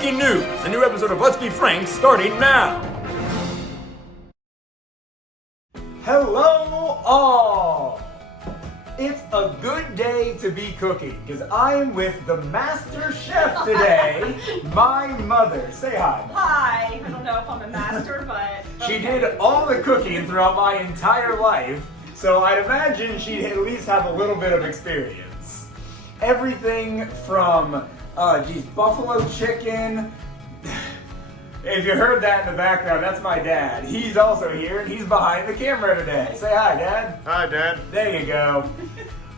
Breaking news! A new episode of Let's Be Frank starting now! Hello all! It's a good day to be cooking because I'm with the master chef today, my mother. Say hi. Hi. I don't know if I'm a master, but... She did all the cooking throughout my entire life, so I'd imagine she'd at least have a little bit of experience. Everything from, buffalo chicken. If you heard that in the background, that's my dad. He's also here, and he's behind the camera today. Say hi, Dad. Hi, Dad. There you go.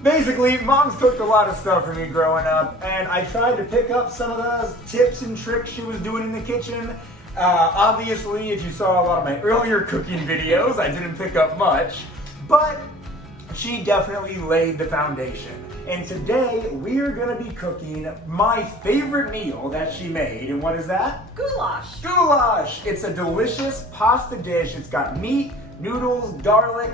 Basically, Mom's cooked a lot of stuff for me growing up, and I tried to pick up some of those tips and tricks she was doing in the kitchen. Obviously, if you saw a lot of my earlier cooking videos, I didn't pick up much, but she definitely laid the foundation. And today, we're gonna be cooking my favorite meal that she made, and what is that? Goulash. Goulash! It's a delicious pasta dish. It's got meat, noodles, garlic,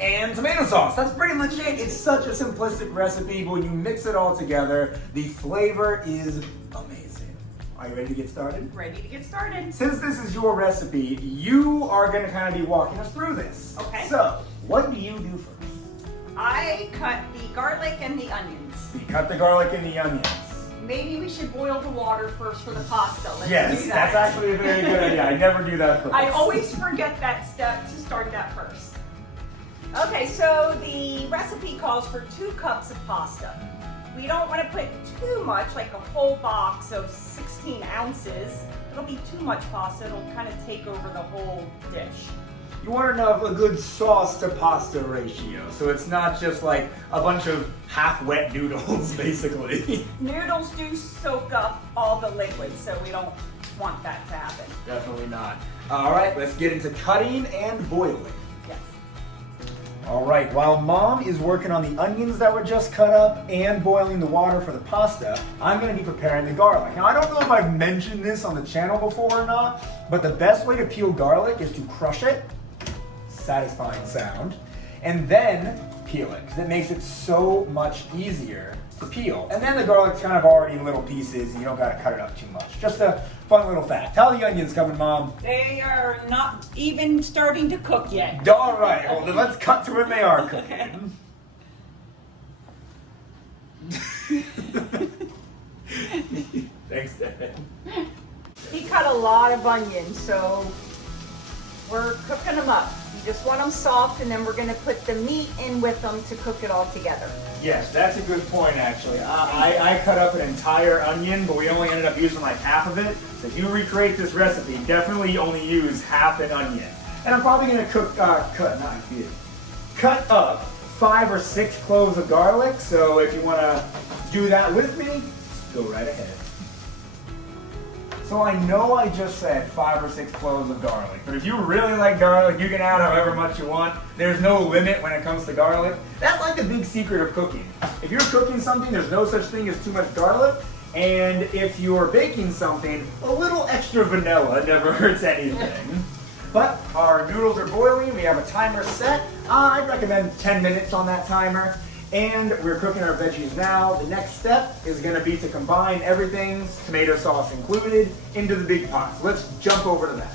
and tomato sauce. That's pretty much it. It's such a simplistic recipe, but when you mix it all together, the flavor is amazing. Are you ready to get started? Ready to get started. Since this is your recipe, you are gonna kind of be walking us through this. Okay. So, what do you do first? I cut the garlic and the onions. You cut the garlic and the onions. Maybe we should boil the water first for the pasta. Let's Yes, do that. that's actually a very good idea. I never do that first. I always forget that step to start that first. Okay, so the recipe calls for 2 cups of pasta. We don't want to put too much, like a whole box of 16 ounces. It'll be too much pasta. It'll kind of take over the whole dish. You want to know a good sauce to pasta ratio, so it's not just like a bunch of half-wet noodles, basically. Noodles do soak up all the liquid, so we don't want that to happen. Definitely not. All right, let's get into cutting and boiling. Yes. All right, while Mom is working on the onions that were just cut up and boiling the water for the pasta, I'm going to be preparing the garlic. Now, I don't know if I've mentioned this on the channel before or not, but the best way to peel garlic is to crush it. Satisfying sound, and then peel it, because it makes it so much easier to peel. And then the garlic's kind of already in little pieces, and you don't gotta cut it up too much. Just a fun little fact. How are the onions coming, Mom? They are not even starting to cook yet. All right, well then let's cut to when they are cooking. Thanks, Dad. He cut a lot of onions, so we're cooking them up. You just want them soft, and then we're going to put the meat in with them to cook it all together. Yes, that's a good point, actually. I cut up an entire onion, but we only ended up using like half of it. So if you recreate this recipe, definitely only use half an onion. And I'm probably going to cut up 5 or 6 cloves of garlic. So if you want to do that with me, go right ahead. So I know I just said 5 or 6 cloves of garlic, but if you really like garlic, you can add however much you want. There's no limit when it comes to garlic. That's like the big secret of cooking. If you're cooking something, there's no such thing as too much garlic, and if you're baking something, a little extra vanilla never hurts anything. But our noodles are boiling, we have a timer set. I'd recommend 10 minutes on that timer. And we're cooking our veggies now. The next step is gonna be to combine everything, tomato sauce included, into the big pot. So let's jump over to that.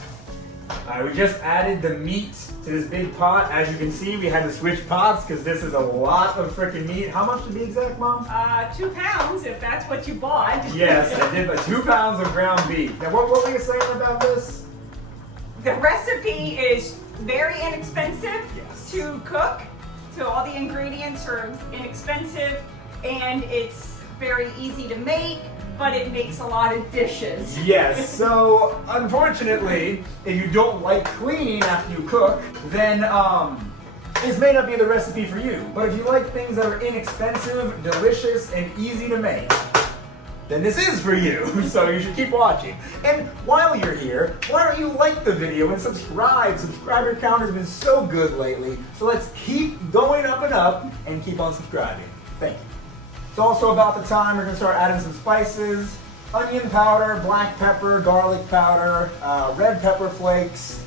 All right, we just added the meat to this big pot. As you can see, we had to switch pots because this is a lot of freaking meat. How much to be exact, Mom? 2 pounds, if that's what you bought. Yes, I did, but 2 pounds of ground beef. Now, what were you saying about this? The recipe is very inexpensive to cook. So all the ingredients are inexpensive, and it's very easy to make, but it makes a lot of dishes. Yes, so unfortunately, if you don't like cleaning after you cook, then this may not be the recipe for you. But if you like things that are inexpensive, delicious, and easy to make, then this is for you. So you should keep watching. And while you're here, why don't you like the video and subscribe? Subscriber count has been so good lately. So let's keep going up and keep on subscribing. Thank you. It's also about the time we're gonna start adding some spices, onion powder, black pepper, garlic powder, red pepper flakes,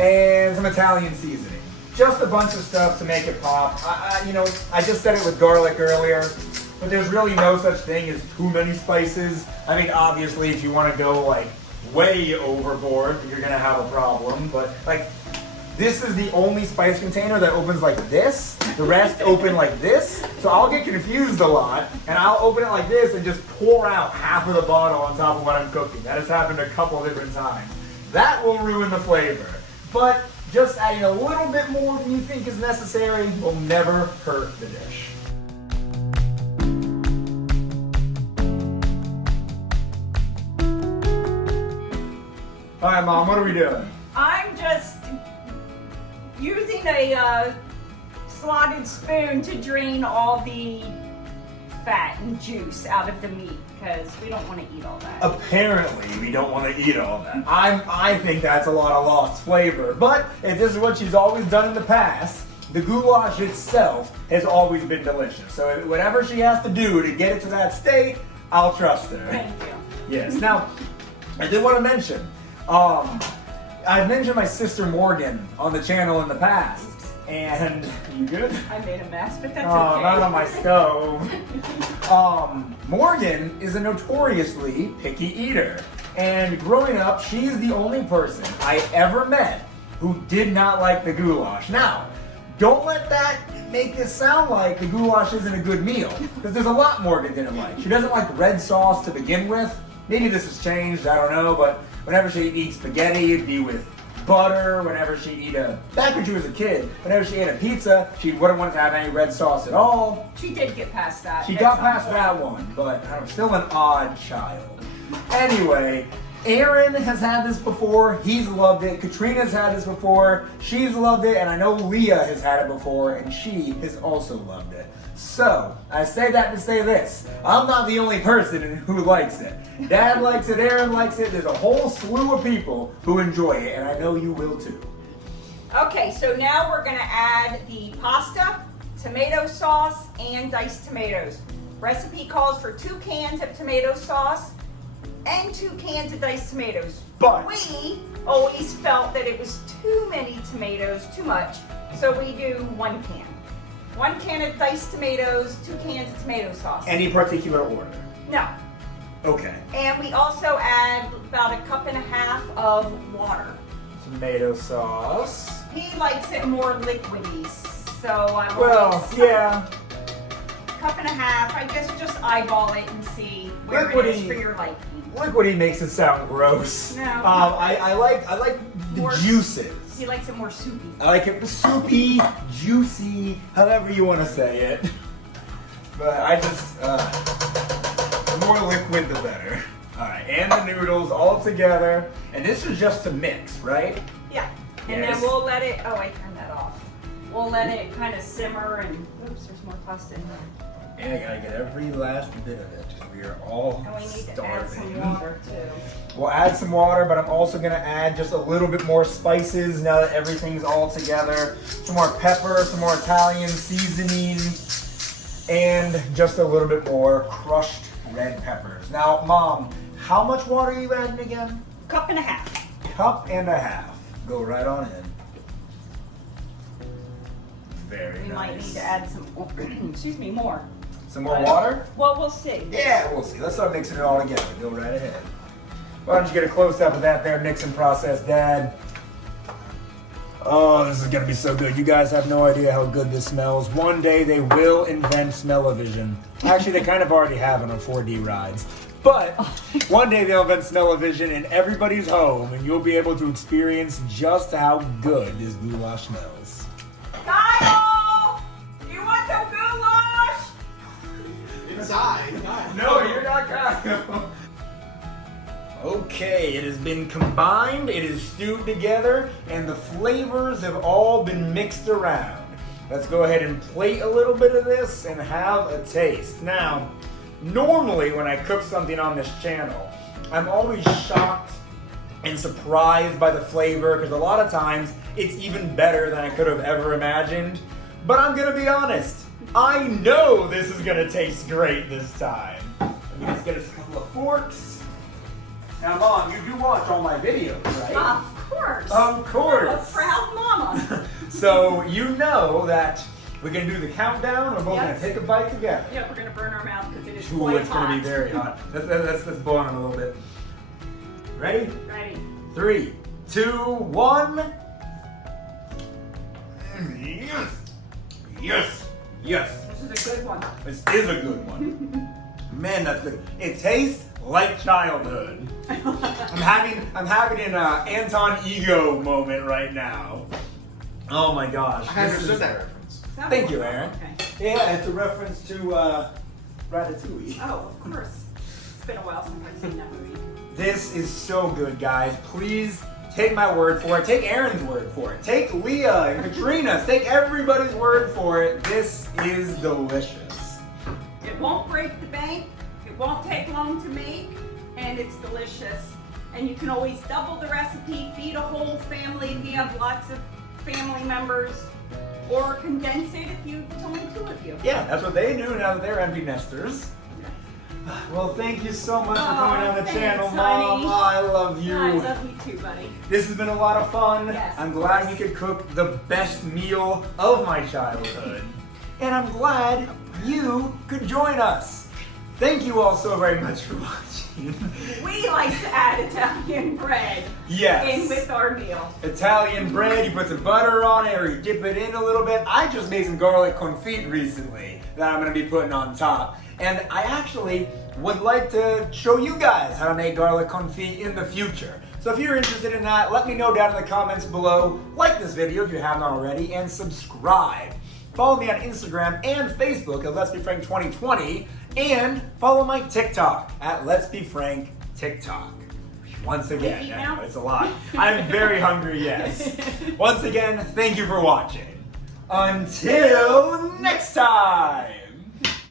and some Italian seasoning. Just a bunch of stuff to make it pop. I just said it with garlic earlier. but there's really no such thing as too many spices. I mean, obviously, if you want to go like way overboard, you're gonna have a problem. But like, this is the only spice container that opens like this. The rest open like this. So I'll get confused a lot, and I'll open it like this and just pour out half of the bottle on top of what I'm cooking. That has happened a couple different times. That will ruin the flavor. But just adding a little bit more than you think is necessary will never hurt the dish. All right, Mom, what are we doing? I'm just using a slotted spoon to drain all the fat and juice out of the meat because we don't want to eat all that. Apparently, we don't want to eat all that. I think that's a lot of lost flavor. But if this is what she's always done in the past, the goulash itself has always been delicious. So whatever she has to do to get it to that state, I'll trust her. Thank you. Yes. Now, I did want to mention, I've mentioned my sister Morgan on the channel in the past. And you good? I made a mess, but that's Oh, okay. not on my stove. Morgan is a notoriously picky eater. And growing up, she's the only person I ever met who did not like the goulash. Now, don't let that make this sound like the goulash isn't a good meal, because there's a lot Morgan didn't like. She doesn't like red sauce to begin with. Maybe this has changed, I don't know, but whenever she'd eat spaghetti, it'd be with butter. Whenever she'd eat back when she was a kid, whenever she ate a pizza, she wouldn't want to have any red sauce at all. She did get past that. She got past that one, but I'm still an odd child. Anyway, Aaron has had this before. He's loved it. Katrina's had this before. She's loved it. And I know Leah has had it before, and she has also loved it. So, I say that to say this. I'm not the only person who likes it. Dad likes it, Aaron likes it. There's a whole slew of people who enjoy it, and I know you will too. Okay, so now we're gonna add the pasta, tomato sauce, and diced tomatoes. Recipe calls for 2 cans of tomato sauce and 2 cans of diced tomatoes. But we always felt that it was too many tomatoes, too much, so we do 1 can. 1 can of diced tomatoes, 2 cans of tomato sauce. any particular order? No. Okay. And we also add about 1.5 cups of water. Tomato sauce. He likes it more liquidy, so I'm Well, always yeah. 1.5 cups. I guess just eyeball it and see where it is Liquidy. for your liking. Liquidy makes it sound gross. No. I like the More- juices. He likes it more soupy. I like it soupy, juicy, however you want to say it. But I just, the more liquid, the better. All right, and the noodles all together. And this is just to mix, right? Yeah. And Yes. then we'll let it, oh, I turned that off. We'll let it kind of simmer and, oops, there's more pasta in there. And I gotta get every last bit of it. We are all And we need to add starving. some water too. We'll add some water, but I'm also gonna add just a little bit more spices now that everything's all together. Some more pepper, some more Italian seasoning, and just a little bit more crushed red peppers. Now, Mom, how much water are you adding again? 1.5 cups. 1.5 cups. Go right on in. Very We nice. might need to add some, excuse me, more. Some more water? Well, we'll see. Yeah, we'll see. Let's start mixing it all together. Go right ahead. Why don't you get a close up of that there mixing process, Dad? Oh, this is gonna be so good. You guys have no idea how good this smells. One day they will invent smell-o-vision. Actually, they kind of already have it on 4D rides. But one day they'll invent smell-o-vision in everybody's home, and you'll be able to experience just how good this goulash smells. Kyle! You want some goulash? Inside. No, you're not Kyle. Okay, it has been combined, it is stewed together, and the flavors have all been mixed around. Let's go ahead and plate a little bit of this and have a taste. Now, normally when I cook something on this channel, I'm always shocked and surprised by the flavor, because a lot of times it's even better than I could have ever imagined. But I'm gonna be honest, I know this is gonna taste great this time. Let me just get us a couple of forks. Now, Mom, you do watch all my videos, right? Of course. Of course. A proud mama. So you know that We're gonna do the countdown. We're both Yep. gonna take a bite together. Yeah, we're gonna burn our mouth because it is Ooh, quite it's hot. gonna be very hot. Let's blow on it a little bit. Ready? Ready. 3, 2, 1. Yes! Yes! Yes! This is a good one. This is a good one. Man, that's good. It tastes like childhood. I'm having an Anton Ego moment right now. Oh my gosh. I This understood is- that reference. Is that Thank one? you, Aaron. Okay. Yeah, it's a reference to Ratatouille. Oh, of course. It's been a while since I've seen that movie. This is so good, guys. Please take my word for it. Take Aaron's word for it. Take Leah and Katrina's. Take everybody's word for it. This is delicious. It won't break the bank. It won't take long to make, and it's delicious. And you can always double the recipe, feed a whole family if you have lots of family members, or condense it if it's only 2 of you. Yeah, that's what they do now that they're empty nesters. Well, thank you so much for coming on the thanks, channel, Mom. honey. Oh, I love you. I love you too, buddy. This has been a lot of fun. Yes, I'm of glad course. you could cook the best meal of my childhood. And I'm glad you could join us. Thank you all so very much for watching. We like to add Italian bread Yes. in with our meal. Italian bread, you put some butter on it or you dip it in a little bit. I just made some garlic confit recently that I'm going to be putting on top. And I actually would like to show you guys how to make garlic confit in the future. So if you're interested in that, let me know down in the comments below. Like this video if you haven't already, and subscribe. Follow me on Instagram and Facebook at Let's Be Frank 2020, and follow my TikTok at Let's Be Frank TikTok. Once again, Eat I now? know it's a lot. I'm very hungry, yes. Once again, thank you for watching. Until next time!